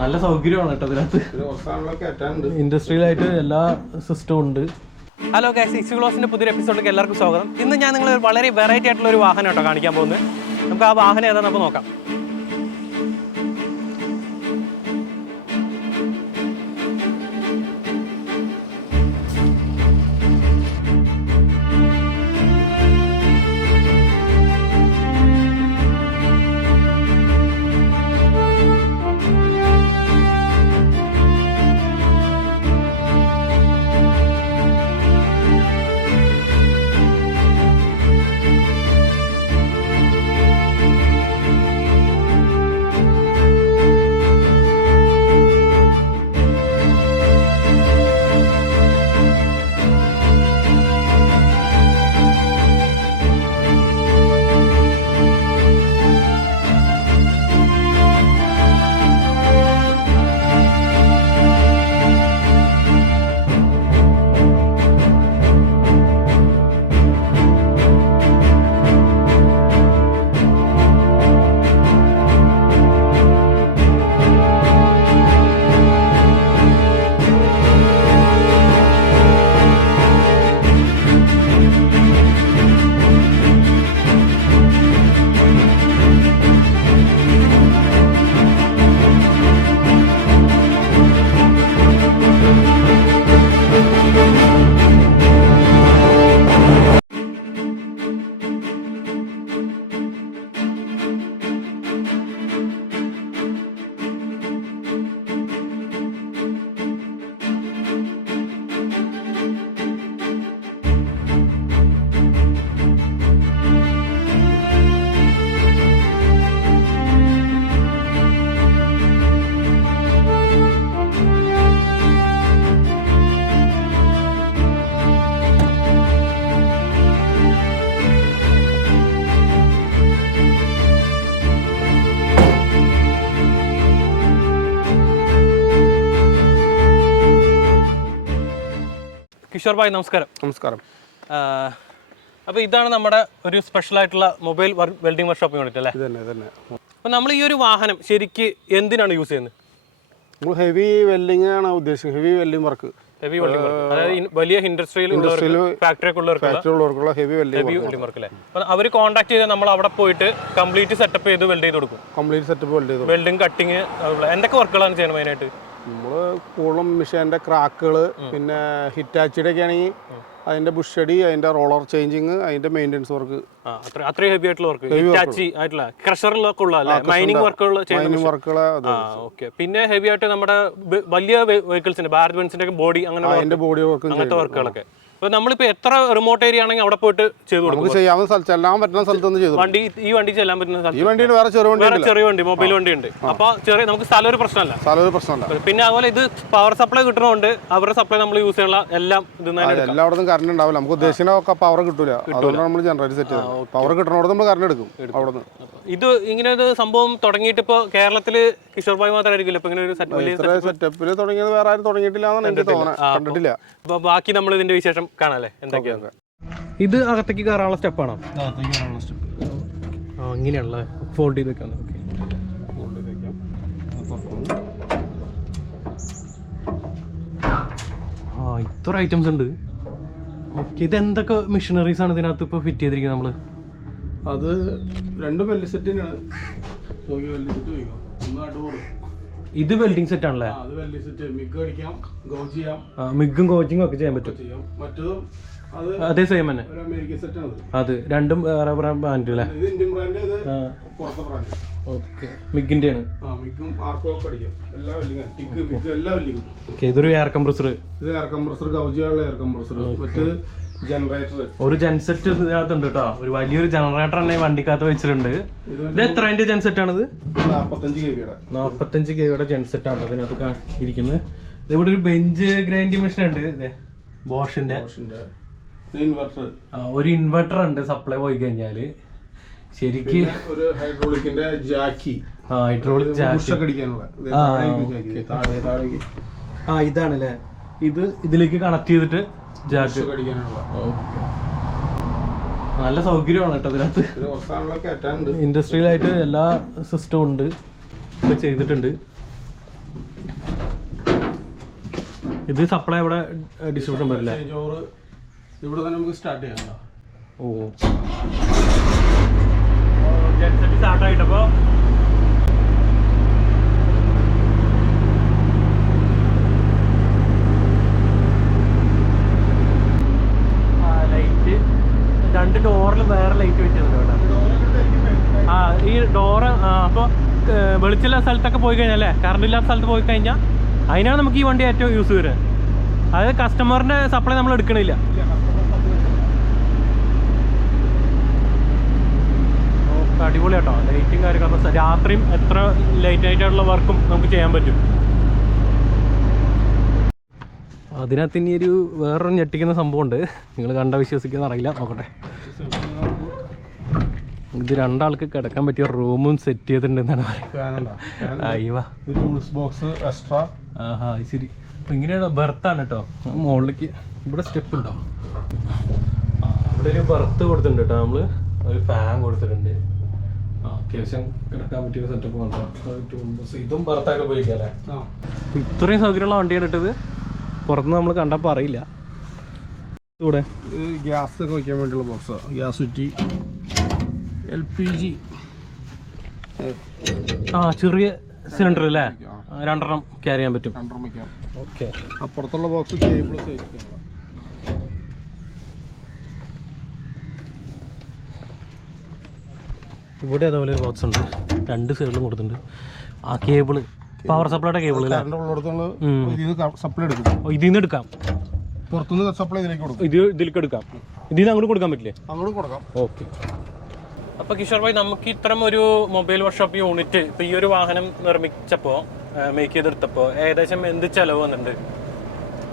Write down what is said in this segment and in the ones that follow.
നല്ല സൗകര്യമാണ് കേട്ടോ ഇതിനകത്ത്. ഇൻഡസ്ട്രിയലായിട്ട് എല്ലാ സിസ്റ്റവും ഉണ്ട്. ഹലോ ഗൈസ്, സിക്സ് ക്ലോസിന്റെ പുതിയൊരു എപ്പിസോഡിലേക്ക് എല്ലാവർക്കും സ്വാഗതം. ഇന്ന് ഞാൻ നിങ്ങൾ വളരെ വെറൈറ്റി ആയിട്ടുള്ള ഒരു വാഹനം കേട്ടോ കാണിക്കാൻ പോകുന്നത്. നമുക്ക് ആ വാഹനം ഏതാ നമുക്ക് നോക്കാം. കിഷോർ ഭായ് നമസ്കാരം. നമസ്കാരം. അപ്പോൾ ഇതാണ് നമ്മുടെ ഒരു സ്പെഷ്യലായിട്ടുള്ള മൊബൈൽ വെൽഡിംഗ് വർക്ക്ഷോപ്പ് യൂണിറ്റ് അല്ലേ? ഇതന്നെ. അപ്പോൾ നമ്മൾ ഈ ഒരു വാഹനം ശരിക്ക് എന്തിനാണ് യൂസ് ചെയ്യുന്നത്? നമ്മൾ ഹെവി വെൽഡിംഗ് ആണ് ഉദ്ദേശിക്കുന്നത്. Heavy welding work. Heavy welding work, അതായത് വലിയ ഇൻഡസ്ട്രിയിൽ ഫാക്ടറിക്കുള്ളവർക്കുള്ള ഹെവി വെൽഡിംഗ് വർക്ക് അല്ലേ? അപ്പോൾ അവർ കോൺടാക്ട് ചെയ്ത് നമ്മൾ അവിടെ പോയിട്ട് കംപ്ലീറ്റ് സെറ്റപ്പ് ചെയ്ത് വെൽഡ് ചെയ്ത് കൊടുക്കും. കംപ്ലീറ്റ് സെറ്റപ്പ് വെൽഡ് ചെയ്ത് വെൽഡിംഗ്, കട്ടിങ്, എന്തൊക്കെ വർക്കുകളാണ് ചെയ്യുന്നത് മെയിനായിട്ട്? നമ്മൾ കൂടുതലും മിഷീൻ്റെ ക്രാക്കുകൾ, പിന്നെ ഹിറ്റാച്ചിയുടെ ഒക്കെ ആണെങ്കിൽ അതിന്റെ ബുഷടി, അതിന്റെ റോളർ ചേഞ്ചിങ്, അതിന്റെ മെയിൻ്റെനൻസ് വർക്ക്. അത്രയും ഹെവി ആയിട്ടുള്ള വർക്ക്, ഹിറ്റാച്ചി ആയിട്ടുള്ള ക്രഷറിലൊക്കെ ഉള്ള മൈനിങ് വർക്കുകൾ. പിന്നെ ഹെവി ആയിട്ട് നമ്മുടെ വലിയ വെഹിക്കിൾസിന്റെ ഭാരത് ബെൻസിന്റെ ബോഡി, അങ്ങനെ ബോഡി വർക്ക്, അങ്ങനത്തെ വർക്കുകളൊക്കെ. അപ്പോൾ നമ്മളിപ്പോൾ എത്ര റിമോട്ട് ഏരിയ ആണെങ്കിൽ അവിടെ പോയിട്ട് ചെയ്ത് കൊടുക്കും. ചെയ്യാവുന്ന സ്ഥലം, ചെല്ലാൻ പറ്റുന്ന സ്ഥലത്തൊന്നും ചെയ്തു. ഈ വണ്ടി ചെല്ലാൻ പറ്റുന്ന സ്ഥലം. ഈ വണ്ടിയിൽ വേറെ ചെറിയ വണ്ടി, മൊബൈൽ വണ്ടി ഉണ്ട്. അപ്പോൾ നമുക്ക് സ്ഥലം ഒരു പ്രശ്നമല്ല. പിന്നെ അതുപോലെ ഇത് പവർ സപ്ലൈ കിട്ടുന്നതുകൊണ്ട് അവരുടെ സപ്ലൈ നമ്മൾ യൂസ് ചെയ്യാനുള്ള എല്ലാം എല്ലായിടത്തും കറണ്ട് ഉണ്ടാവില്ല. നമുക്ക് ഉദ്ദേശിക്കുന്ന പവർ കിട്ടൂല. അതുകൊണ്ടാണ് നമ്മൾ ജനറേറ്റർ സെറ്റ് ചെയ്തത്. പവർ കിട്ടുന്നതോടെ നമ്മൾ കറണ്ട് എടുക്കും അവിടെ നിന്ന്. ഇത് ഇങ്ങനെ ഒരു സംഭവം തുടങ്ങിയിട്ട് ഇപ്പോൾ കേരളത്തിൽ കിഷോർ ഭായ് മാത്രമായിരിക്കില്ല ഇപ്പൊ ഇങ്ങനെ ഒരു സെറ്റപ്പിൽ തുടങ്ങിയത്? വേറെ ആരും തുടങ്ങിയിട്ടില്ല എന്നാണ് എനിക്ക് തോന്നുന്നത്. കണ്ടിട്ടില്ല. അപ്പോൾ ബാക്കി നമ്മൾ ഇതിന്റെ വിശേഷം കാണാല്ലേ എന്തൊക്കെയാണ്. ഇത് അകത്തേക്ക് കയറാനുള്ള സ്റ്റെപ്പാണോ? ഇങ്ങനെയുള്ള ഫോൾഡ് ചെയ്ത് വെക്കാം. ഇത്ര ഐറ്റംസ് ഉണ്ട്. ഓക്കെ, ഇത് എന്തൊക്കെ മെഷീനറീസ് ആണ് ഇതിനകത്ത് ഇപ്പോൾ ഫിറ്റ് ചെയ്തിരിക്കുന്നത് നമ്മള്? അത് രണ്ട് വെൽഡ് സെറ്റിനാണ്. ഇത് വെൽഡിംഗ് സെറ്റ് ആണല്ലേ? മിഗും ഗോജിങ്ങും ഒക്കെ ചെയ്യാൻ പറ്റും. അതേ സെയിം തന്നെ. അത് രണ്ടും വേറെ ബ്രാൻഡ് അല്ലേ? ഓക്കെ, മിഗിന്റെ ആണ്. ഇതൊരു എയർ കംപ്രസർ. ഒരു ജെൻസെറ്റ് ഇതിനകത്തുണ്ട് കേട്ടോ. ഒരു വലിയൊരു ജനറേറ്റർ തന്നെ വണ്ടിക്കകത്ത് വെച്ചിട്ടുണ്ട്. ഇത് എത്രതിന്റെ ജെൻസെറ്റ് ആണിത്? 45 kW ജെൻസെറ്റ് ആണ് അതിനകത്ത് ഇരിക്കുന്നത്. ഇവിടെ ഒരു ബെഞ്ച് ഗ്രൈൻഡിങ് മെഷീൻ ഉണ്ട്, ബോഷിന്റെ. ഒരു ഇൻവെർട്ടർ ഉണ്ട് സപ്ലൈ പോയി കഴിഞ്ഞാല്. ശരിക്കും ഒരു ഹൈഡ്രോളിക്കിന്റെ ജാക്കി, ഹൈഡ്രോളിക് ജാക്കി. ഇതാണല്ലേ? ഇത് ഇതിലേക്ക് കണക്ട് ചെയ്തിട്ട് ജാക്ക്. നല്ല സൗകര്യമാണ് കേട്ടോ ഇതിനകത്ത്. ഇൻഡസ്ട്രിയലായിട്ട് എല്ലാ സിസ്റ്റവും ഉണ്ട്, ഇപ്പൊ ചെയ്തിട്ടുണ്ട്. ഇത് സപ്ലൈ ഇവിടെ ഡിസ്ട്രിബ്യൂഷൻ വരില്ല. ഇവിടെ തന്നെ നമുക്ക് സ്റ്റാർട്ട് ചെയ്യാം. ഓ സ്റ്റാർട്ട് ആയിട്ടപ്പോ ലൈറ്റ്, 2 ഡോറിൽ വേറെ ലൈറ്റ് വെച്ചിട്ടുണ്ട് കേട്ടോ. ആ ഈ ഡോറ് അപ്പോൾ വെളിച്ചില്ല സ്ഥലത്തൊക്കെ പോയി കഴിഞ്ഞാൽ അല്ലേ, കറണ്ട് ഇല്ലാത്ത സ്ഥലത്ത് പോയി കഴിഞ്ഞാൽ അതിനാണ് നമുക്ക് ഈ വണ്ടി ഏറ്റവും യൂസ് വരുന്നത്. അതായത് കസ്റ്റമറിൻ്റെ സപ്ലൈ നമ്മൾ എടുക്കണില്ല. അടിപൊളി കേട്ടോ ലൈറ്റും കാര്യങ്ങളൊക്കെ. രാത്രിയും എത്ര ലൈറ്റ് ആയിട്ടുള്ള വർക്കും നമുക്ക് ചെയ്യാൻ പറ്റും. അതിനകത്ത് ഇനി ഒരു വേറൊരു ഞെട്ടിക്കുന്ന സംഭവമുണ്ട്, നിങ്ങൾ കണ്ട വിശ്വസിക്കുന്ന അറിയില്ല, നോക്കട്ടെ. ഇത് 2 ആൾക്ക് കിടക്കാൻ പറ്റിയ റൂമും സെറ്റ് ചെയ്തിട്ടുണ്ടെന്നാണ് പറയുന്നത്. ആഹാ ശരി. അപ്പം ഇങ്ങനെയാണ് ബെർത്താണ് കേട്ടോ. മുകളിലേക്ക് ഇവിടെ സ്റ്റെപ്പ് ഉണ്ടോ? ഇവിടെ ഒരു ബെർത്ത് കൊടുത്തിട്ടുണ്ട് കേട്ടോ. നമ്മൾ ഒരു ഫാൻ കൊടുത്തിട്ടുണ്ട്. അത്യാവശ്യം കിടക്കാൻ പറ്റിയ സെറ്റപ്പ് കണ്ടോ. ഇതും ബെർത്തായിട്ട് ഉപയോഗിക്കാം അല്ലേ. ഇത്രയും സൗകര്യമുള്ള വണ്ടിയാണ് ഇട്ടത്. പുറത്തുനിന്ന് നമ്മൾ കണ്ടപ്പോൾ അറിയില്ല. ഇവിടെ ഗ്യാസ് ഒക്കെ വയ്ക്കാൻ വേണ്ടിയുള്ള ബോക്സ്, ഗ്യാസ് കുറ്റി, LPG. ചെറിയ സിലിണ്ടർ അല്ലേ, 2 ക്യാരി ചെയ്യാൻ പറ്റും. ഓക്കെ. അപ്പുറത്തുള്ള ബോക്സ് കേബിൾ. ഇവിടെ അതേപോലെ ഒരു ബോക്സ് ഉണ്ട്, 2 സൈഡിലും കൊടുത്തിട്ടുണ്ട്. ആ കേബിള് പവർ സപ്ലൈയുടെ കേബിൾ സപ്ലൈ എടുക്കും. ഇതിൽ നിന്ന് എടുക്കാം, പുറത്തുനിന്ന് സപ്ലൈ ഇതിലേക്ക് കൊടുക്കും. ഇതിലേക്ക് എടുക്കാം. ഇതിൽ നിന്ന് അങ്ങോട്ട് കൊടുക്കാൻ പറ്റില്ലേ? അങ്ങോട്ട് കൊടുക്കാം. ഓക്കെ. അപ്പോൾ കിഷോർ ഭായി, നമുക്ക് ഇത്തരം ഒരു മൊബൈൽ വർക്ക്ഷോപ്പ് യൂണിറ്റ് ഇപ്പോൾ ഈ ഒരു വാഹനം നിർമ്മിച്ചപ്പോൾ മേക്ക് ചെയ്തെടുത്തപ്പോൾ ഏകദേശം എന്ത് ചിലവ് വന്നിട്ടുണ്ട്?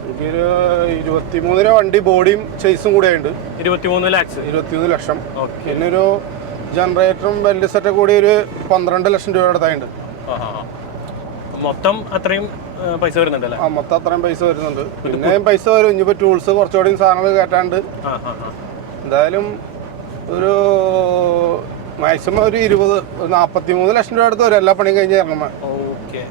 എനിക്കൊരു 23 രൂപ വണ്ടി ബോഡിയും ചേസും കൂടെ ഉണ്ട്. 23 ലക്ഷം. പിന്നെ ഒരു ജനറേറ്ററും ബെൽറ്റ് സെറ്റ് കൂടി ഒരു 12 ലക്ഷം രൂപയുടെ അടുത്തായിട്ടുണ്ട്. മൊത്തം അത്രയും പൈസ വരുന്നുണ്ടല്ലേ? മൊത്തം അത്രയും പൈസ വരുന്നുണ്ട്. പിന്നെ പൈസ വരും. ഇനിയിപ്പോൾ ടൂൾസ് കുറച്ചുകൂടി സാധനങ്ങൾ കയറ്റാണ്ട് എന്തായാലും ഒരു മാക്സിമം ഒരു 43 ലക്ഷം രൂപ അടുത്ത് വരും എല്ലാ പണിയും കഴിഞ്ഞ് ഇറങ്ങുമ്പോൾ. ഓക്കെ.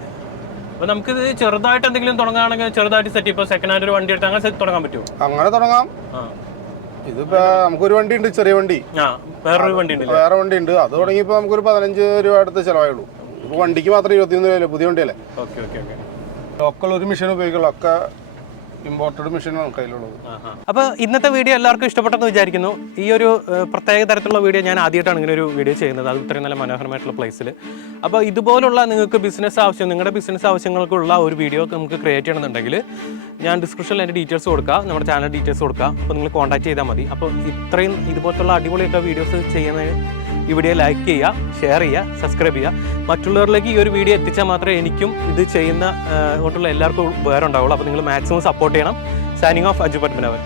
അപ്പോൾ നമുക്കിത് ചെറുതായിട്ട് എന്തെങ്കിലും തുടങ്ങുകയാണെങ്കിൽ ചെറുതായിട്ട് സെറ്റ്, ഇപ്പോൾ സെക്കൻഡ് ഹാൻഡ് ഒരു വണ്ടി എടുത്ത് അങ്ങനെ തുടങ്ങാൻ പറ്റുമോ? അങ്ങനെ തുടങ്ങാം. ഇതിപ്പോ നമുക്കൊരു വണ്ടി ഉണ്ട്, ചെറിയ വണ്ടി. വേറെ വണ്ടി ഉണ്ട്. അത് തുടങ്ങിയപ്പോൾ നമുക്കൊരു 15 രൂപ അടുത്ത് ചിലവായുള്ളൂ. ഇപ്പൊ വണ്ടിക്ക് മാത്രം 23 രൂപയല്ലേ, പുതിയ വണ്ടിയല്ലേ. ലോക്കൽ ഒരു മെഷീൻ ഉപയോഗിക്കുള്ളൂ, ഒക്കെ ഇമ്പോർട്ടഡ് മെഷീനാണ് കയ്യിലുള്ളത്. അപ്പോൾ ഇന്നത്തെ വീഡിയോ എല്ലാവർക്കും ഇഷ്ടപ്പെട്ടെന്ന് വിചാരിക്കുന്നു. ഈ ഒരു പ്രത്യേക തരത്തിലുള്ള വീഡിയോ ഞാൻ ആദ്യമായിട്ടാണ് ഇങ്ങനെ ഒരു വീഡിയോ ചെയ്യുന്നത്, അത് ഇത്രയും നല്ല മനോഹരമായിട്ടുള്ള പ്ലേസിൽ. അപ്പോൾ ഇതുപോലുള്ള നിങ്ങൾക്ക് ബിസിനസ് ആവശ്യം, നിങ്ങളുടെ ബിസിനസ് ആവശ്യങ്ങൾക്കുള്ള ഒരു വീഡിയോ നമുക്ക് ക്രിയേറ്റ് ചെയ്യണമെന്നുണ്ടെങ്കിൽ ഞാൻ ഡിസ്ക്രിപ്ഷനിൽ എൻ്റെ ഡീറ്റെയിൽസ് കൊടുക്കാം, നമ്മുടെ ചാനൽ ഡീറ്റെയിൽസ് കൊടുക്കാം. അപ്പോൾ നിങ്ങൾ കോൺടാക്ട് ചെയ്താൽ മതി. അപ്പോൾ ഇത്രയും ഇതുപോലത്തുള്ള അടിപൊളിയൊക്കെ വീഡിയോസ് ചെയ്യുന്നതിന് ഈ വീഡിയോ ലൈക്ക് ചെയ്യുക, ഷെയർ ചെയ്യുക, സബ്സ്ക്രൈബ് ചെയ്യുക. മറ്റുള്ളവരിലേക്ക് ഈ ഒരു വീഡിയോ എത്തിച്ചാൽ മാത്രമേ എനിക്കും ഇത് ചെയ്യുന്ന കൊണ്ടുള്ള എല്ലാവർക്കും ഉപകാരം ഉണ്ടാവുള്ളൂ. അപ്പോൾ നിങ്ങൾ മാക്സിമം സപ്പോർട്ട് ചെയ്യണം. Signing off Aju Padmanabhan.